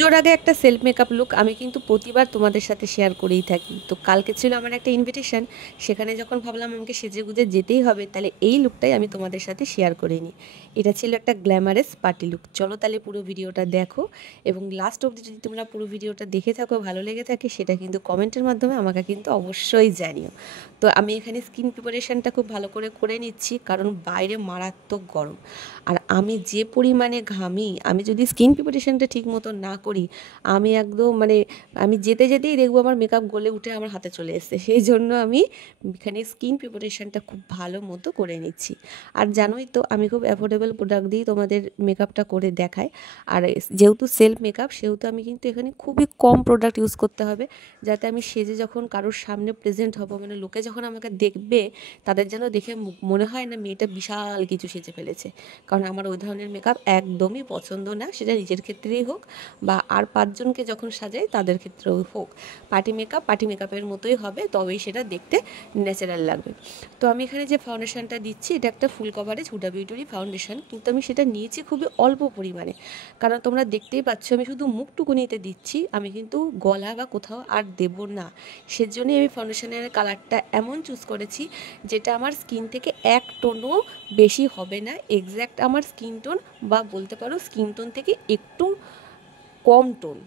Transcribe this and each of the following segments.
পুজোর আগে একটা সেলফ মেকআপ লুক আমি কিন্তু প্রতিবার তোমাদের সাথে শেয়ার করেই থাকি। তো কালকে ছিল আমার একটা ইনভিটেশন, সেখানে যখন ভাবলাম আমাকে সেজে গুজে যেতেই হবে, তাহলে এই লুকটাই আমি তোমাদের সাথে শেয়ার করে নিই। এটা ছিল একটা গ্ল্যামারাস পার্টি লুক। চলো তাহলে পুরো ভিডিওটা দেখো, এবং লাস্ট অবধি যদি তোমরা পুরো ভিডিওটা দেখে থাকো, ভালো লেগে থাকে, সেটা কিন্তু কমেন্টের মাধ্যমে আমাকে কিন্তু অবশ্যই জানিও। তো আমি এখানে স্কিন প্রিপারেশনটা খুব ভালো করে করে নিচ্ছি, কারণ বাইরে মারাত্মক গরম। আর আমি যে পরিমাণে ঘামি, আমি যদি স্কিন প্রিপারেশনটা ঠিক মতো না করি, আমি একদম আমি যেতে যেতেই দেখবো আমার মেকআপ গলে উঠে আমার হাতে চলে এসছে। সেই জন্য আমি এখানে স্কিন প্রিপারেশনটা খুব ভালো মতো করে নিচ্ছি। আর জানোই তো আমি খুব অ্যাফোর্ডেবল প্রোডাক্ট দিয়েই তোমাদের মেকআপটা করে দেখাই। আর যেহেতু সেলফ মেকআপ, সেহেতু আমি কিন্তু এখানে খুবই কম প্রোডাক্ট ইউজ করতে হবে, যাতে আমি সেজে যখন কারোর সামনে প্রেজেন্ট হব, লোকে যখন আমাকে দেখবে, তাদের যেন দেখে মনে হয় না মেয়েটা বিশাল কিছু সেজে ফেলেছে। কারণ আমার ওই ধরনের মেকআপ একদমই পছন্দ না, সেটা নিজের ক্ষেত্রেই হোক বা আর পাঁচজনকে যখন সাজাই তাদের ক্ষেত্রেও হোক। পার্টি মেকআপের মতোই হবে, তবেই সেটা দেখতে ন্যাচারাল লাগবে। তো আমি এখানে যে ফাউন্ডেশনটা দিচ্ছি, এটা একটা ফুল কভারেজ হুডা বিউটির ফাউন্ডেশন, কিন্তু আমি সেটা নিয়েছি খুবই অল্প পরিমাণে, কারণ তোমরা দেখতেই পাচ্ছ আমি শুধু মুখটুকুনিতে দিচ্ছি, আমি কিন্তু গলা বা কোথাও আর দেব না। সেজন্যই আমি ফাউন্ডেশনের কালারটা এমন চুজ করেছি যেটা আমার স্কিন থেকে এক টোনও বেশি হবে না, এক্স্যাক্ট আমার স্কিন টোন, বা বলতে পারো স্কিন টোন থেকে একটু কম টোন,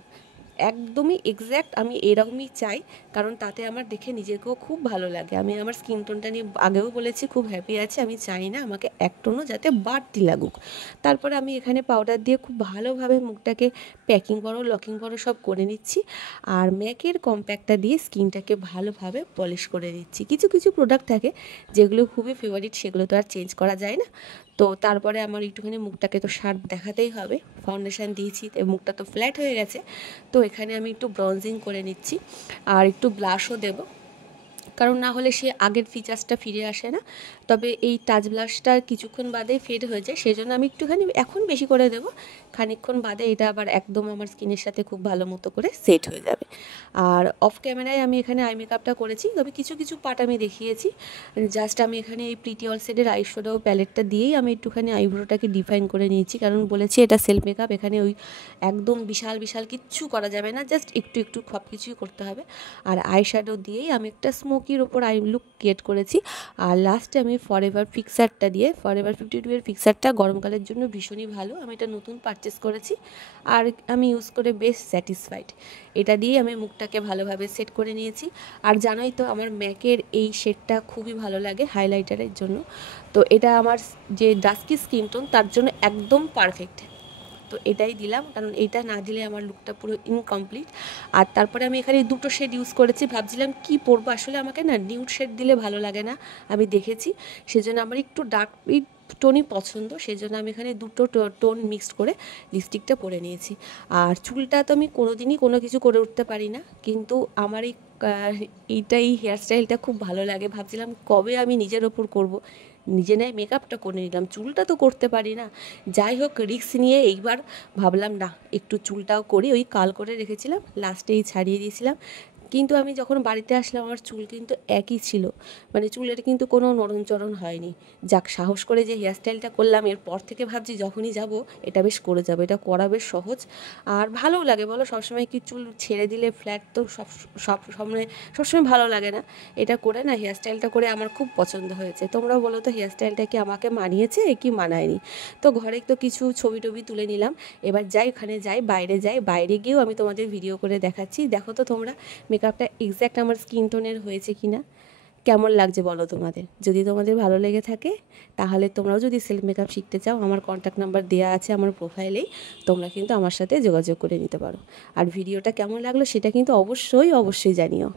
একদমই এক্স্যাক্ট আমি এরকমই চাই, কারণ তাতে আমার দেখে নিজেকেও খুব ভালো লাগে। আমি আমার স্কিন টোনটা নিয়ে আগেও বলেছি, খুব হ্যাপি আছি, আমি চাই না আমাকে এক টোনও যাতে বাড়তি লাগুক। তারপরে আমি এখানে পাউডার দিয়ে খুব ভালোভাবে মুখটাকে প্যাকিং করো, লকিং করো সব করে নিচ্ছি। আর ম্যাকের কম্প্যাক্টটা দিয়ে স্কিনটাকে ভালোভাবে পলিশ করে নিচ্ছি। কিছু কিছু প্রোডাক্ট থাকে যেগুলো খুবই ফেভারিট, সেগুলো তো আর চেঞ্জ করা যায় না। তো তারপরে আমার একটুখানি মুখটাকে তো শার্প দেখাতেই হবে, ফাউন্ডেশন দিয়েছি, মুখটা তো ফ্ল্যাট হয়ে গেছে। তো এখানে আমি একটু ব্রঞ্জিং করে নিচ্ছি, আর একটু ব্লাশও দেবো, কারণ না হলে সে আগের ফিচার্সটা ফিরে আসে না। তবে এই টাচ ব্লাশটা কিছুক্ষণ বাদে ফেড হয়ে যায়, সেই জন্য আমি একটুখানি এখন বেশি করে দেবো, খানিকক্ষণ বাদে এটা আবার একদম আমার স্কিনের সাথে খুব ভালো মতো করে সেট হয়ে যাবে। আর অফ ক্যামেরায় আমি এখানে আই মেকআপটা করেছি, তবে কিছু কিছু পার্ট আমি দেখিয়েছি। জাস্ট আমি এখানে এই প্রিটি অল শেডের আইশ্যাডো প্যালেটটা দিয়েই আমি একটুখানি আইব্রোটাকে ডিফাইন করে নিয়েছি, কারণ বলেছি এটা সেলফ মেকআপ, এখানে ওই একদম বিশাল বিশাল কিচ্ছু করা যাবে না, জাস্ট একটু একটু সব কিছুই করতে হবে। আর আইশ্যাডো দিয়েই আমি একটা স্মোকির ওপর আই লুক ক্রিয়েট করেছি। আর লাস্টে আমি ফরএভার ফিক্সারটা দিয়ে, ফরএভার 52 এর ফিক্সারটা গরমকালের জন্য ভীষণই ভালো, আমি এটা নতুন পারচেস করেছি আর আমি ইউজ করে বেশ স্যাটিসফাইড। এটা দিয়ে আমি মুখটাকে ভালোভাবে সেট করে নিয়েছি। আর জানোই তো আমার ম্যাকের এই শেডটা খুবই ভালো লাগে হাইলাইটারের জন্য, তো এটা আমার যে ডাস্কি স্কিন টোন তার জন্য একদম পারফেক্ট। তো এটাই দিলাম, কারণ এটা না দিলে আমার লুকটা পুরো ইনকমপ্লিট। আর তারপরে আমি এখানে দুটো শেড ইউজ করেছি, ভাবছিলাম কি পরবো, আসলে আমাকে না নিউড শেড দিলে ভালো লাগে না, আমি দেখেছি, সেজন্য আমার একটু ডার্ক টোনই পছন্দ, সেই জন্য আমি এখানে দুটো টোন মিক্সড করে লিপস্টিকটা পরে নিয়েছি। আর চুলটা তো আমি কোনোদিনই কোনো কিছু করে উঠতে পারি না, কিন্তু আমার এই হেয়ারস্টাইলটা খুব ভালো লাগে, ভাবছিলাম কবে আমি নিজের ওপর করব। নিজে নেয় মেকআপটা করে নিলাম, চুলটা তো করতে পারি না। যাই হোক, রিস্ক নিয়ে এইবার ভাবলাম না, একটু চুলটাও করি, ওই কাল করে রেখেছিলাম, লাস্টেই ছাড়িয়ে দিয়েছিলাম। কিন্তু আমি যখন বাড়িতে আসলাম আমার চুল কিন্তু একই ছিল, চুলের কিন্তু কোনো নড়নচড়ন হয়নি। যাক, সাহস করে যে হেয়ারস্টাইলটা করলাম, এরপর থেকে ভাবছি যখনই যাব এটা বেশ করে যাবো, এটা করা বেশ সহজ আর ভালোও লাগে। বলো, সবসময় কি চুল ছেড়ে দিলে ফ্ল্যাট তো সবসময় ভালো লাগে না। এটা করে না, হেয়ারস্টাইলটা করে আমার খুব পছন্দ হয়েছে। তোমরা বলো তো হেয়ারস্টাইলটা কি আমাকে মানিয়েছে কি মানায়নি? তো ঘরে তো কিছু ছবি টবি তুলে নিলাম, এবার বাইরে গিয়েও আমি তোমাদের ভিডিও করে দেখাচ্ছি। দেখো তো তোমরা মেকআপটা এক্স্যাক্ট আমার স্কিন টোনের হয়েছে কি না, কেমন লাগছে বলো তোমাদের। যদি তোমাদের ভালো লেগে থাকে, তাহলে তোমরাও যদি সেলফ মেকআপ শিখতে চাও, আমার কন্ট্যাক্ট নাম্বার দেওয়া আছে আমার প্রোফাইলেই, তোমরা কিন্তু আমার সাথে যোগাযোগ করে নিতে পারো। আর ভিডিওটা কেমন লাগলো সেটা কিন্তু অবশ্যই জানিও।